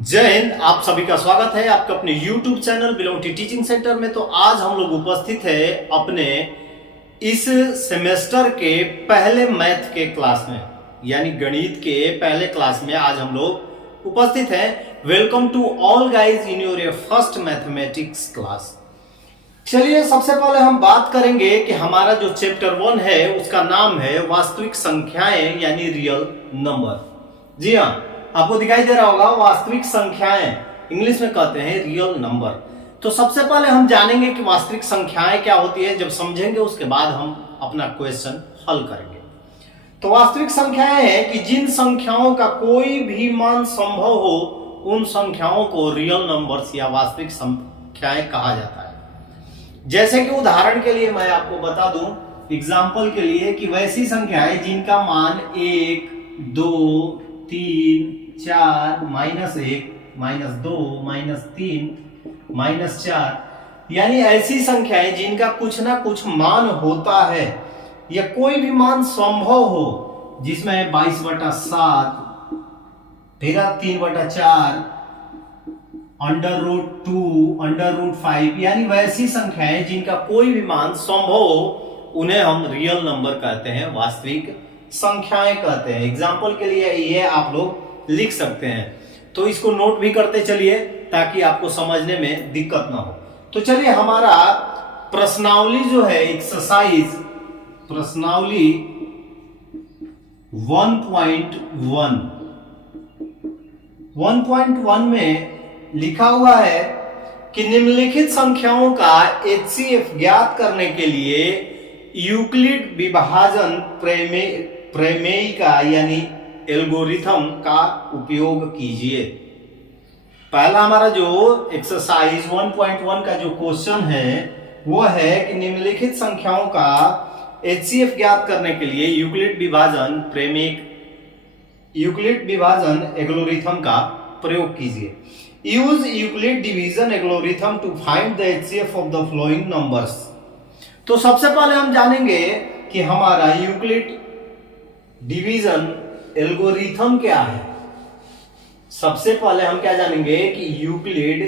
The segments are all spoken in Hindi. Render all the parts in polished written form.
जय हिंद। आप सभी का स्वागत है आपका अपने YouTube channel belong to teaching centre में। तो आज हम लोग उपस्थित है अपने इस सेमेस्टर के पहले मैथ के क्लास में, यानी गणित के पहले क्लास में आज हम लोग उपस्थित हैं। Welcome to all guys in your first mathematics class. चलिए सबसे पहले हम बात करेंगे कि हमारा जो चैप्टर 1 है उसका नाम है वास्तविक संख्याएं यानी रियल नंबर। जी हाँ, आपको दिखाई दे रहा होगा वास्तविक संख्याएं, इंग्लिश में कहते हैं रियल नंबर। तो सबसे पहले हम जानेंगे कि वास्तविक संख्याएं क्या होती है। जब समझेंगे उसके बाद हम अपना क्वेश्चन हल करेंगे। तो वास्तविक संख्याएं हैं कि जिन संख्याओं का कोई भी मान संभव हो उन संख्याओं को रियल नंबर्स या वास्तविक संख्याएं कहा जाता है। जैसे कि उदाहरण के लिए मैं आपको बता दूं, एग्जाम्पल के लिए, कि वैसी संख्याएं जिनका मान 1, 2, 3, 4, -1, -2, -3, -4, यानी ऐसी संख्याएं जिनका कुछ ना कुछ मान होता है या कोई भी मान संभव हो, जिसमें 22/7, फिर 3/4, √2, √5, यानी वैसी संख्याएं जिनका कोई भी मान संभव हो उन्हें हम रियल नंबर कहते हैं, वास्तविक संख्याएं कहते हैं। एग्जाम्पल के लिए ये आप लोग लिख सकते हैं, तो इसको नोट भी करते चलिए ताकि आपको समझने में दिक्कत ना हो। तो चलिए हमारा प्रश्नावली जो है, एक्सरसाइज प्रश्नावली 1.1 में लिखा हुआ है कि निम्नलिखित संख्याओं का HCF ज्ञात करने के लिए यूक्लिड विभाजन प्रमेय का यानी एल्गोरिथम का उपयोग कीजिए। पहला हमारा जो एक्सरसाइज 1.1 का जो क्वेश्चन है वो है कि निम्नलिखित संख्याओं का HCF ज्ञात करने के लिए यूक्लिड विभाजन एल्गोरिथम का प्रयोग कीजिए। Use Euclid division algorithm to find the HCF of the following numbers. तो सबसे पहले हम जानेंगे कि हमारा यूक्लिड डिवीजन एल्गोरिथम क्या है। सबसे पहले हम क्या जानेंगे कि यूक्लिड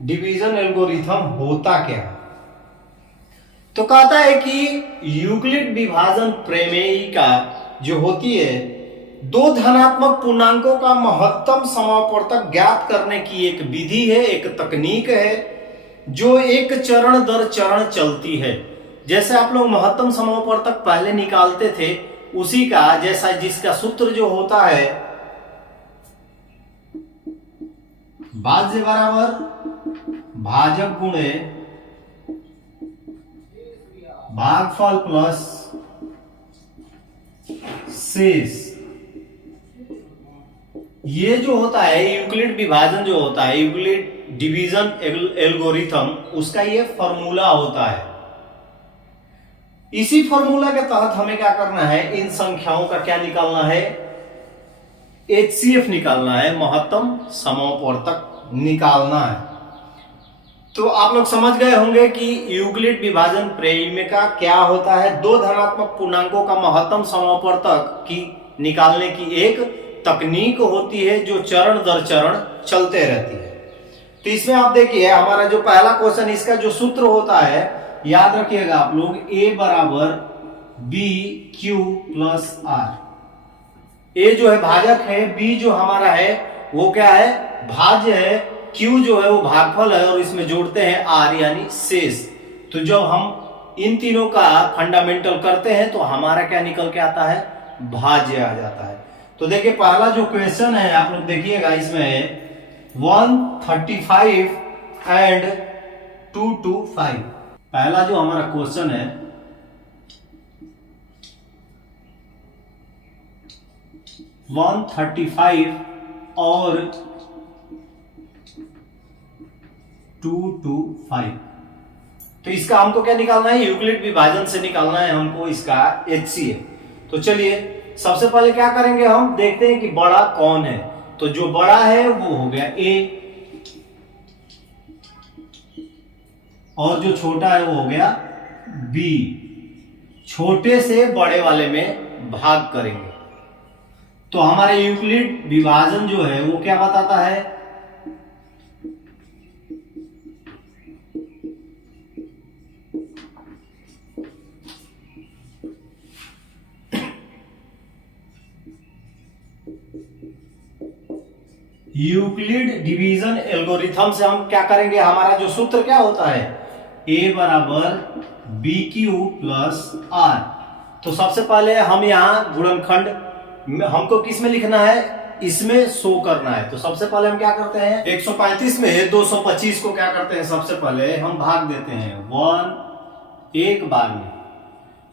डिवीजन एल्गोरिथम होता क्या है। तो कहता है कि यूक्लिड विभाजन प्रमेयिका जो होती है, दो धनात्मक पूर्णांकों का महत्तम समापवर्तक ज्ञात करने की एक विधि है, एक तकनीक है जो एक चरण दर चरण चलती है। जैसे आप लोग महत्तम समापवर्तक पहले निकालते थे, उसी का जैसा, जिसका सूत्र जो होता है भाज्य बराबर भाजक गुणे भागफल प्लस शेष। ये जो होता है यूक्लिड विभाजन जो होता है, यूक्लिड डिवीजन एल्गोरिथम, उसका ये फॉर्मूला होता है। इसी फॉर्मूला के तहत हमें क्या करना है, इन संख्याओं का क्या निकालना है, HCF निकालना है, महत्तम समापवर्तक निकालना है। तो आप लोग समझ गए होंगे कि यूक्लिड विभाजन प्रमेयिका क्या होता है। दो धनात्मक पूर्णांकों का महत्तम समापवर्तक की निकालने की एक तकनीक होती है जो चरण दर चरण चलते रहती है। तो इसमें आप देखिए हमारा जो पहला क्वेश्चन, इसका जो सूत्र होता है, याद रखिएगा आप लोग, A बराबर BQ प्लस R। A जो है भाजक है, B जो हमारा है वो क्या है, भाज्य है, Q जो है वो भागफल है, और इसमें जोड़ते हैं R यानी शेष। तो जब हम इन तीनों का फंडामेंटल करते हैं तो हमारा क्या निकल के आता है, भाज्य आ जाता है। तो देखिए पहला जो क्वेश्चन है आप लोग देखिएगा, इसमें 135 एंड 225। पहला जो हमारा क्वेश्चन है, और 225। तो इसका हमको क्या निकालना है, यूक्लिड विभाजन से निकालना है हमको इसका HCF। तो चलिए सबसे पहले क्या करेंगे, हम देखते हैं कि बड़ा कौन है। तो जो बड़ा है वो हो गया A, और जो छोटा है वो हो गया B। छोटे से बड़े वाले में भाग करेंगे तो हमारा यूक्लिड विभाजन जो है वो क्या बताता है, यूक्लिड डिवीजन एल्गोरिथम से हम क्या करेंगे, हमारा जो सूत्र क्या होता है, ए बराबर बी क्यू प्लस आर। तो सबसे पहले हम यहाँ गुणनखंड हमको किस में लिखना है, इसमें शो करना है। तो सबसे पहले हम क्या करते हैं, 135 में 225 को क्या करते हैं, सबसे पहले हम भाग देते हैं 1 एक बार में।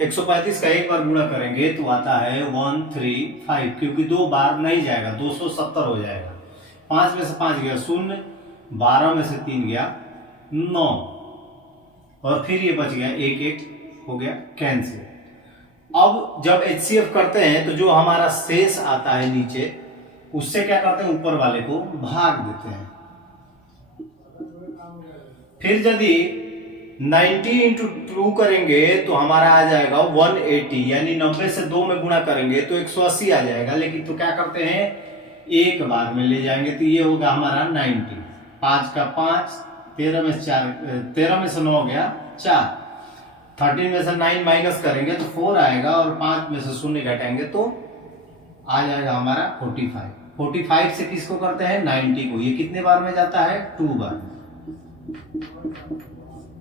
135 का एक बार गुणा करेंगे तो आता है 135, क्योंकि 2 बार नहीं जाएगा, 270 हो जाएगा। 5 में से 5 गया 0, 12 में से 3 गया 9, और फिर ये बच गया 1 1 हो गया कैंसिल। अब जब HCF करते हैं तो जो हमारा शेष आता है नीचे, उससे क्या करते हैं, ऊपर वाले को भाग देते हैं। फिर यदि 90 इंटू 2 करेंगे तो हमारा आ जाएगा 180, यानी 90 से 2 में गुणा करेंगे तो 180 आ जाएगा। लेकिन तो क्या करते हैं, एक बार में ले जाएंगे तो ये होगा हमारा 90। 5 का 5, 13 में से 4, 13 में से 9 गया 4, 13 में से 9 माइनस करेंगे तो 4 आएगा, और 5 में से 0 घटाएंगे तो आ जाएगा हमारा 45। 45 से किसको करते हैं, 90 को। ये कितने बार में जाता है, 2 बार।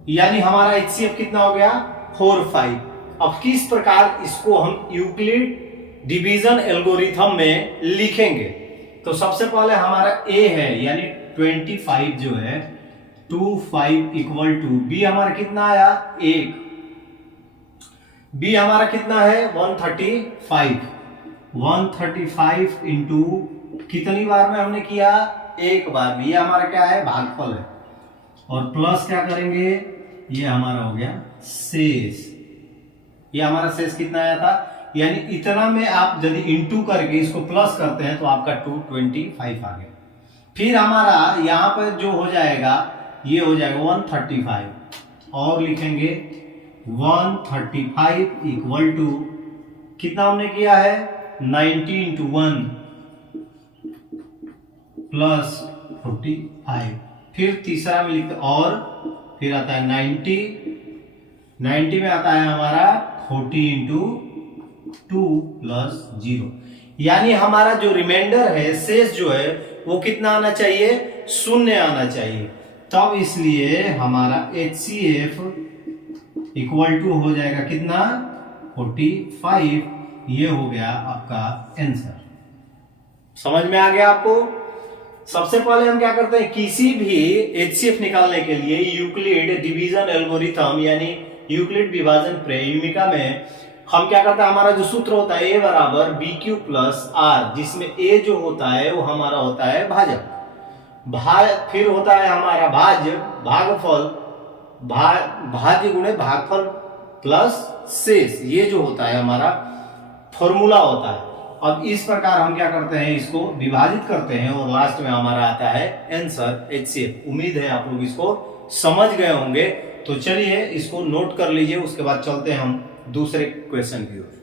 यानी हमारा HCF कितना हो गया, 4 5। अब किस प्रकार इसको हम यूक्लिड डिवीजन एल्गोरिथम में लिखेंगे, तो सबसे पहले हमारा A है यानी 25 जो है 25 इक्वल टू B हमारा कितना आया 1, B हमारा कितना है 135, 135 इंटू कितनी बार में हमने किया, एक बार में। ये हमारा क्या है, भागफल है, और प्लस क्या करेंगे, ये हमारा हो गया शेष। ये हमारा शेष कितना आया था, यानी इतना में आप यदि इंटू करके इसको प्लस करते हैं तो आपका 225 आ गया। फिर हमारा यहाँ पर जो हो जाएगा, ये हो जाएगा 135, और लिखेंगे 135 इक्वल टू कितना हमने किया है 90 इंटू 1 प्लस 45। फिर तीसरा में लिखते, और फिर आता है 90 में आता है हमारा 40 इंटू 2 प्लस 0, यानी हमारा जो रिमाइंडर है, शेष जो है वो कितना आना चाहिए, 0 आना चाहिए। तब इसलिए हमारा HCF इक्वल टू हो जाएगा कितना 45। ये हो गया आपका आंसर। समझ में आ गया आपको। सबसे पहले हम क्या करते हैं, किसी भी HCF निकालने के लिए यूक्लिड डिवीजन एल्गोरिथम यानी यूक्लिड विभाजन प्रयोगिका में हम क्या करते हैं, हमारा जो सूत्र होता है A बराबर BQ प्लस R, जिसमें A जो होता है वो हमारा होता है भाजक, फिर होता है हमारा भाज्य, भागफल, भाज्य गुणे भागफल प्लस शेष, ये जो होता है हमारा फॉर्मूला होता है। अब इस प्रकार हम क्या करते हैं, इसको विभाजित करते हैं और लास्ट में हमारा आता है आंसर HCF। उम्मीद है आप लोग इसको समझ गए होंगे। तो चलिए इसको नोट कर लीजिए, उसके बाद चलते हैं हम दूसरे क्वेश्चन की ओर।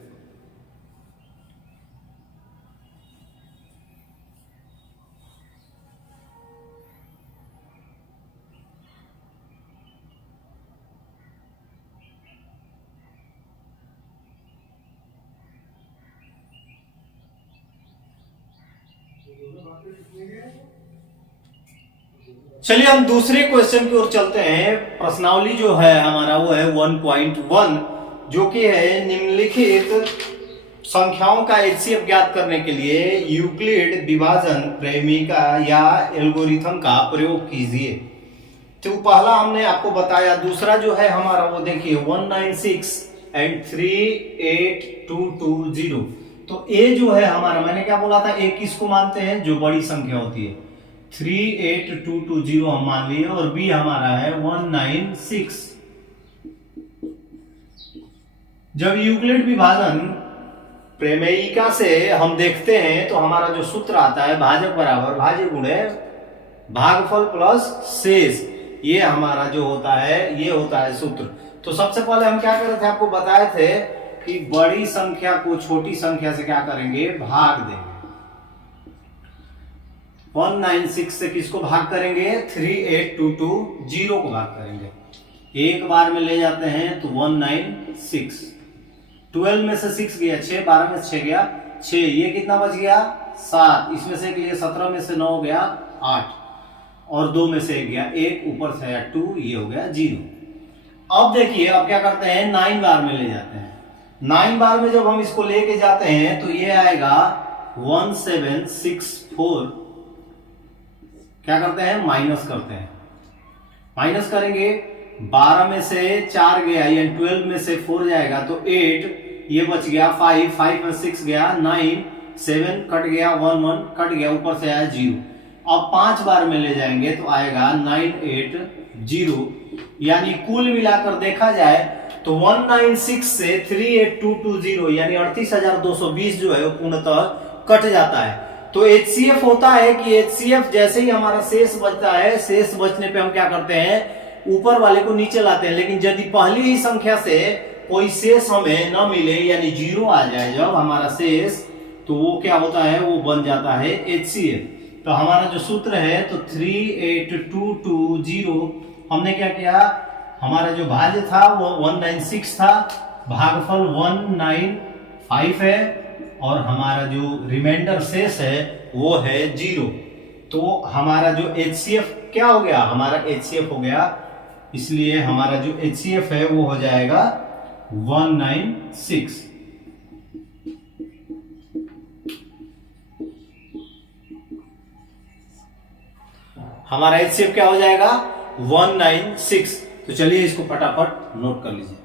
चलिए हम दूसरे क्वेश्चन की ओर चलते हैं। प्रश्नावली जो है हमारा वो है 1.1, जो कि है निम्नलिखित संख्याओं का HCF ज्ञात करने के लिए यूक्लिड विभाजन प्रमेयिका या एल्गोरिथम का प्रयोग कीजिए। तो पहला हमने आपको बताया, दूसरा जो है हमारा वो देखिए 196 एंड 38220। तो A जो है हमारा, मैंने क्या बोला था, A किसको मानते हैं, जो बड़ी संख्या होती है, 38220 हम मान लिए, और B हमारा है 196। जब यूक्लिड विभाजन प्रमेयिका से हम देखते हैं तो हमारा जो सूत्र आता है भाजक बराबर भाज्य गुणे भागफल प्लस शेष, ये हमारा जो होता है ये होता है सूत्र। तो सबसे पहले हम क्या कर रहे थे, आपको बताए थे कि बड़ी संख्या को छोटी संख्या से क्या करेंगे, भाग देंगे। 196 से किसको भाग करेंगे? 38220 को भाग करेंगे। एक बार में ले जाते हैं तो 196। 12 में से 6 गया 6, 12 में से 6 गया 6, ये कितना बच गया? 7। इसमें से एक लिए 17 में से 9 गया 8 और 2 में से 1 गया 1, ऊपर से आया 2, ये हो गया 0। अब देखिए, अब क्या करते हैं? 9 बार में ले जाते हैं। 9 बार में जब हम इसको लेके जाते हैं तो ये आएगा 1764। क्या करते हैं? माइनस करते हैं। माइनस करेंगे, 12 में से 4 गया, यानी 12 में से 4 जाएगा तो 8, ये बच गया 5, 5 में 6 गया 9, 7 कट गया 1 1 कट गया, ऊपर से आया 0। अब 5 बार में ले जाएंगे तो आएगा 980, यानी कुल मिलाकर देखा जाए तो 196 से 38220 यानी 38,220 जो है वो पूर्णतः कट जाता है। तो HCF होता है कि HCF जैसे ही हमारा शेष बचता है, शेष बचने पे हम क्या करते हैं? ऊपर वाले को नीचे लाते हैं। लेकिन यदि पहली ही संख्या से कोई शेष हमें न मिले यानी 0 आ जाए जब हमारा शेष, तो वो क्या होता है? वो बन जाता है HCF। तो हमारा जो सूत्र है तो 38220, हमने क्या किया? हमारा जो भाज्य था वो 196 था, भागफल 195 है और हमारा जो रिमाइंडर शेष है वो है 0। तो हमारा जो HCF क्या हो गया? हमारा HCF हो गया, इसलिए हमारा जो HCF है वो हो जाएगा 196। हमारा HCF क्या हो जाएगा? 196। तो चलिए इसको फटाफट नोट कर लीजिए।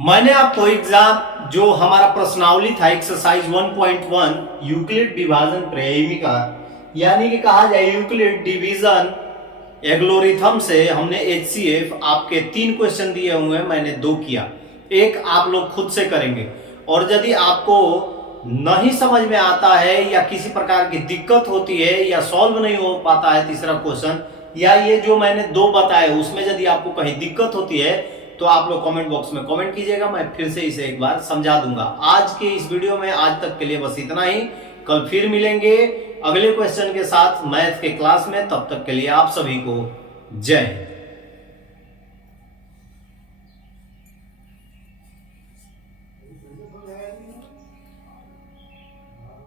मैंने आपको एग्जाम जो हमारा प्रश्नावली था एक्सरसाइज 1.1 यूक्लिड विभाजन प्रेमिका, यानी कि कहा जाए यूक्लिड डिवीजन एल्गोरिथम से हमने HCF आपके 3 क्वेश्चन दिए हुए हैं, मैंने 2 किया। एक आप लोग खुद से करेंगे, और यदि आपको नहीं समझ में आता है या किसी प्रकार की दिक्कत होती है या सॉल्व नहीं हो पाता है तीसरा क्वेश्चन, या ये जो मैंने 2 बताए उसमें यदि आपको कहीं दिक्कत होती है तो आप लोग कमेंट बॉक्स में कमेंट कीजिएगा, मैं फिर से इसे एक बार समझा दूंगा। आज के इस वीडियो में आज तक के लिए बस इतना ही। कल फिर मिलेंगे अगले क्वेश्चन के साथ मैथ के क्लास में। तब तक के लिए आप सभी को जय हिंद।